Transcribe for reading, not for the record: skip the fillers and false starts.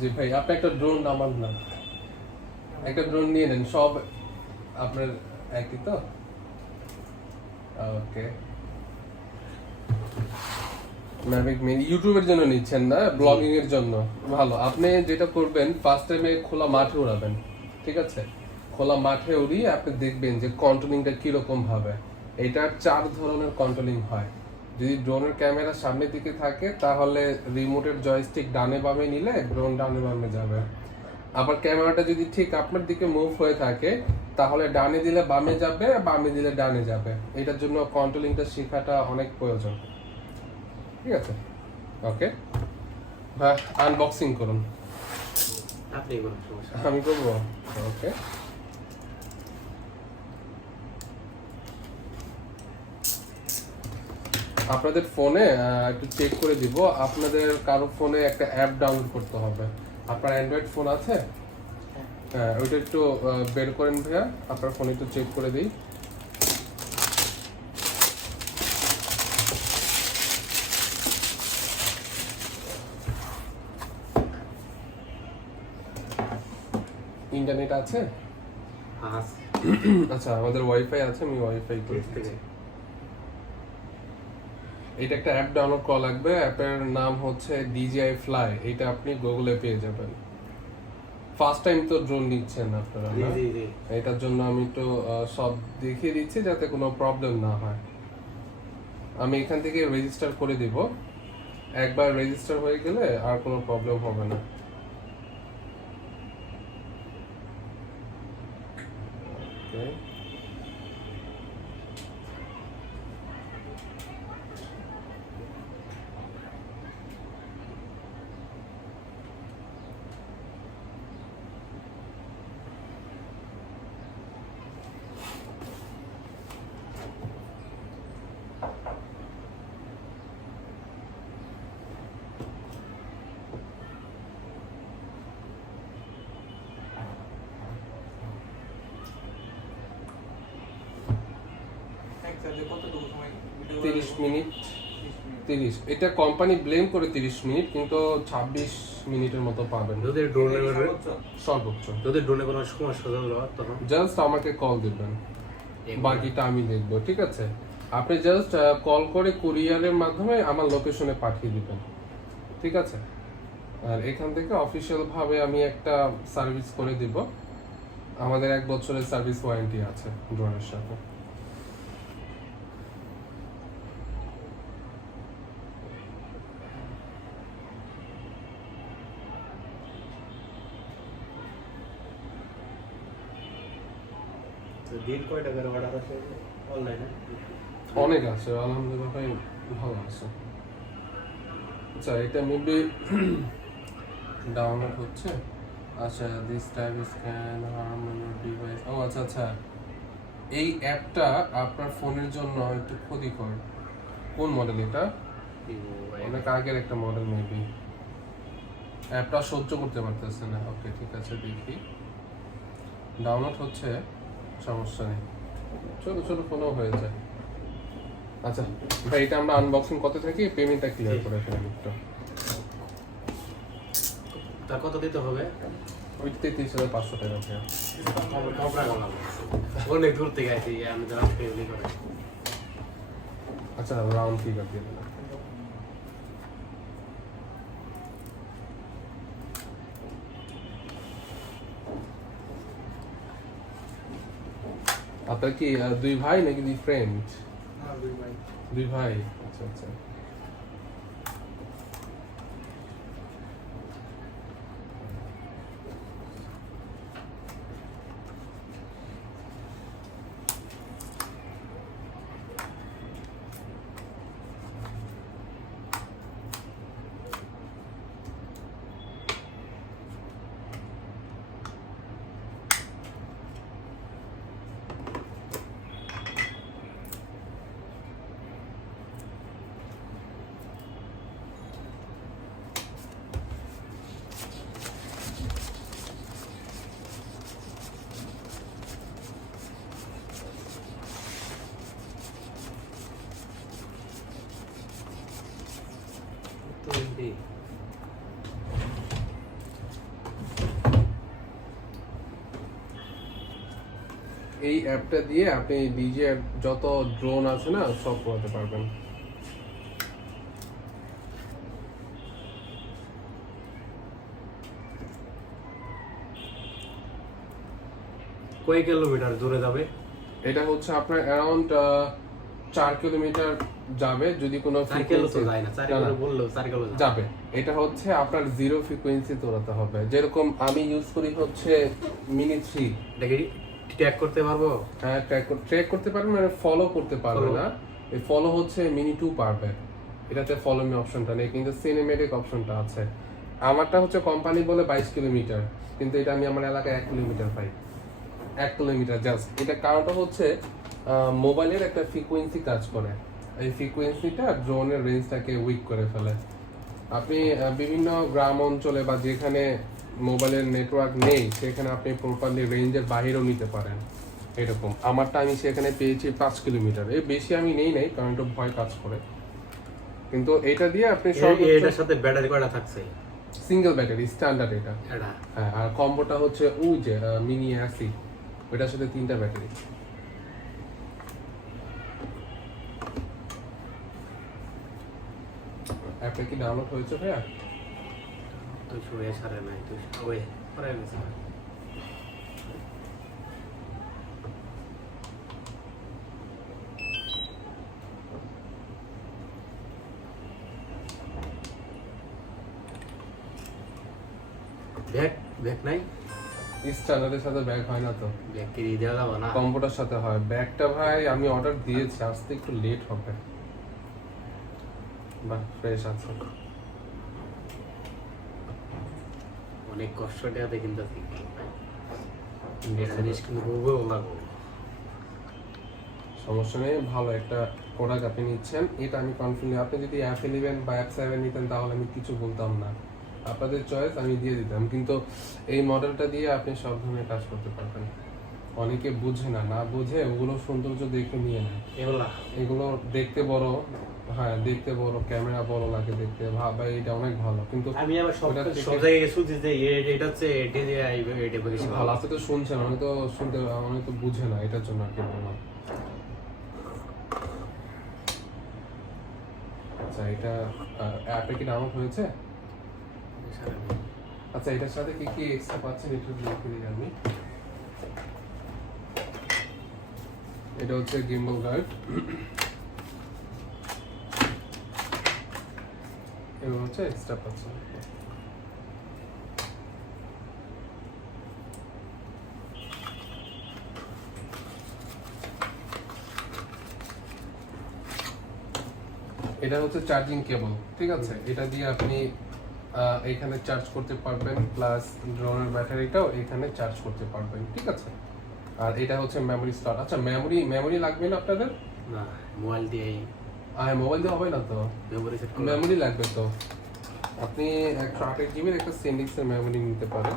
জি ভাই, আপনি একটা ড্রোন নামান না, একটা ড্রোন নিয়ে নেন, সব আপনার একই তো। ওকে, ম্যাভিক মিনি ইউটিউবের জন্য নিচ্ছেন না, ব্লগিং এর জন্য। ভালো, আপনি যেটা করবেন ফার্স্ট টাইমে খোলা মাঠে উড়াবেন, ঠিক আছে? খোলা মাঠে উড়িয়ে আপনি দেখবেন যে কন্ট্রোলিংটা কিরকম ভাবে। এটার 4 ধরনের কন্ট্রোলিং হয়। যদি ড্রোনের ক্যামেরা সামনের দিকে থাকে তাহলে রিমোটের জয়স্টিক ডানে বামে নিলে ড্রোন ডানে বামে যাবে। আবার ক্যামেরাটা যদি ঠিক আপনার দিকে মুভ হয়ে থাকে তাহলে ডানে দিলে বামে যাবে, বামে দিলে ডানে যাবে। এটার জন্য কন্ট্রোলিংটা শেখাটা অনেক প্রয়োজন, ঠিক আছে? ওকে, আনবক্সিং করুন। আপনি করুন, সমস্যা আমি করবো? ওকে, আপনাদের ফোনে একটু চেক করে দিব। আপনাদের কারো ফোনে একটা অ্যাপ ডাউনলোড করতে হবে। আপনার অ্যান্ড্রয়েড ফোন আছে? হ্যাঁ, ওইটা একটু বের করেন ভাইয়া, আপনার ফোনে একটু চেক করে দিই। ইন্টারনেট আছে? আছে। আচ্ছা, আমাদের ওয়াইফাই আছে, আমি ওয়াইফাই করে দিচ্ছি। এটা একটা অ্যাপ ডাউনলোড করা লাগবে। অ্যাপের নাম হচ্ছে DJI Fly। এটা আপনি গুগলে পেয়ে যাবেন। ফার্স্ট টাইম তো ড্রোন নিচ্ছেন আপনারা না? এটার জন্য আমি তো সব দেখিয়ে দিচ্ছি যাতে কোনো প্রবলেম না হয়। আমি এখান থেকে রেজিস্টার করে দিব। একবার রেজিস্টার হয়ে গেলে আর কোনো প্রবলেম হবে না। ওকে, কতটুকু সময় 30 মিনিট। 30, এটা কোম্পানি ব্লেম করে 30 মিনিট, কিন্তু 26 মিনিটের মতো পাবেন যদি ড্রোনে সর্বোচ্চ। যদি ড্রোনে কোনো সমস্যা হলো তখন জাস্ট আমাকে কল দিবেন, বাকিটা আমি দেখবো, ঠিক আছে? আপনি জাস্ট কল করে কুরিয়ারের মাধ্যমে আমার লোকেশনে পাঠিয়ে দিবেন, ঠিক আছে? আর এখান থেকে অফিসিয়াল ভাবে আমি একটা সার্ভিস করে দিব। আমাদের 1 বছরের সার্ভিস ওয়ারেন্টি আছে ড্রোনের সাথে। দিন কয় টাকার অর্ডার আছে অনলাইনে? অনেক আছে, আলহামদুলিল্লাহ ভাই, ভালো আছে। আচ্ছা, এটা মেবি ডাউনলোড হচ্ছে। আচ্ছা, this type can harm on your device. ও আচ্ছা আচ্ছা, এই অ্যাপটা আপনার ফোনের জন্য একটু ক্ষতিকর। কোন মডেল এটা? অনেক আগের একটা মডেল মেবি। অ্যাপটা সহ্য করতে পারতেছে না। ওকে, ঠিক আছে, দেখি। ডাউনলোড হচ্ছে, সমস্যা নেই, ছোট ছোট ফোনও হয়ে যায়। আচ্ছা ভাই, এটা আমরা আনবক্সিং করতে থাকি, পেমেন্টটা ক্লিয়ার করে ফেলেন একটু। তা কত দিতে হবে? ওই 33,500 টাকা ভাইয়া। অনেক দূর থেকে আইছি, আমি তো রাস্তায় এগুলি করে। আচ্ছা, রাউন্ড ফিগার দিয়ে দিলাম। আপনার কি 2 ভাই নাকি 2 ফ্রেন্ড? হ্যাঁ, 2 ভাই। 2 ভাই, আচ্ছা আচ্ছা। এই অ্যাপটা দিয়ে আপনি ডিজে যত ড্রোন আছে না সব করতে পারবেন। কয় কিলোমিটার দূরে যাবে? এটা হচ্ছে আপনার অ্যারাউন্ড 4 কিলোমিটার যাবে যদি কোনো 4 কিলো তো frequency- যায় না, 4 না, না, কিলো বললো 4 কিলো যাবে। যাবে। এটা হচ্ছে আপনার জিরো ফ্রিকোয়েন্সি তোলাতে হবে, যেরকম আমি ইউজ করি হচ্ছে মিনি 3। এটাকে ট্র্যাক করতে পারবো? হ্যাঁ, ট্র্যাক করতে পারবেন, মানে ফলো করতে পারবে Follow? না। এই ফলো হচ্ছে মিনি 2 পারবে, এটাতে ফলো মি অপশনটা নেই, কিন্তু সিনেমেটিক অপশনটা আছে। আমারটা হচ্ছে কোম্পানি বলে 22 কিলোমিটার, কিন্তু এটা আমি আমার এলাকায় 1 কিলোমিটার পাই। 1 কিলোমিটার জাস্ট। এটা কারণটা হচ্ছে মোবাইলের একটা ফ্রিকোয়েন্সি কাজ করে, এই ফ্রিকোয়েন্সিটা ড্রোনের রেঞ্জটাকে উইক করে ফেলে। আপনি বিভিন্ন গ্রাম অঞ্চলে বা যেখানে মোবাইলের নেটওয়ার্ক নেই সেখানে আপনি প্রপারলি রেঞ্জের বাইরেও নিতে পারেন। এরকম আমারটা আমি সেখানে পেয়েছি 5 কিলোমিটার, এর বেশি আমি নেই নাই কারণ একটু ভয় কাজ করে। কিন্তু এটা দিয়ে আপনি এটার সাথে ব্যাটারি কয়টা থাকছে? সিঙ্গেল ব্যাটারি স্ট্যান্ডার্ড এটা। এটা হ্যাঁ, আর কম্বোটা হচ্ছে ওই যে মিনি 80, ওইটার সাথে 3টা ব্যাটারি। অ্যাপটা কি ডাউনলোড হয়েছে ভাইয়া? তুই শুয়ে সারে নাই, তুই ওই পরে গেছে। ব্যাগ ব্যাগ নাই? স্ট্যান্ডার্ডের সাথে ব্যাগ হয় না তো, ব্যাগ কি দিয়ে দেওয়া যাবে না? কম্বোটার সাথে হয়। ব্যাগটা ভাই আমি অর্ডার দিয়েছি, আসতে একটু লেট হবে। বাহ, ফ্রেশ আছে। অনেক কষ্ট টাকাতে কিনতেছি। এটা জিনিস কিন্তু বলবো লাগবো। সমস্যা নেই, ভালো একটা প্রোডাক্ট আপনি নিচ্ছেন, এটা আমি কনফিডেন্ট। আপনি যদি অ্যাপ 11 বা অ্যাপ 7 নিতেন তাহলে আমি কিছু বলতাম না, আপনাদের চয়েস, আমি দিয়ে দিতাম। কিন্তু এই মডেলটা দিয়ে আপনি সব ধরনের কাজ করতে পারবেন। অনেকে বুঝে না, না বুঝে ওগুলো সৌন্দর্য দেখে নিয়ে নেয়। এগুলা এগুলো দেখতে বড়, হ্যাঁ দেখতে বড়, ক্যামেরা বড় লাগে দেখতে, ভাই এটা অনেক ভালো, কিন্তু আমি আবার সব ওটা থেকে- সব জায়গায় শুনছি যে এটা হচ্ছে এটা বেশি ভালো। ভালো। আপনি তো শুনছেন, অনেক তো শুনতে, অনেক তো বুঝে না, এটার জন্য আর কি বললাম। আচ্ছা, এটা অ্যাপে কি ডাউনলোড হয়েছে? আচ্ছা, এটার সাথে কি কি এক্সট্রা পাচ্ছেন একটু লিখে দিই আমি। এটা হচ্ছে গিম্বল গার্ড, এগুলো হচ্ছে এক্সট্রা পাচ্ছেন। এটা হচ্ছে চার্জিং কেবল, ঠিক আছে? এটা দিয়ে আপনি এখানে চার্জ করতে পারবেন, প্লাস ড্রোনের ব্যাটারিটাও এখানে চার্জ করতে পারবেন, ঠিক আছে? আর এটা হচ্ছে মেমোরি স্লট। আচ্ছা, মেমোরি লাগবে না আপনাদের? না, মোবাইল দিয়েই মোবাইল দিয়ে হবে না তো, মেমোরি সেট করে। মেমোরি লাগবে তো। আপনি 128 জিবির একটা সিন্ডিক্সের মেমোরি নিতে পারেন।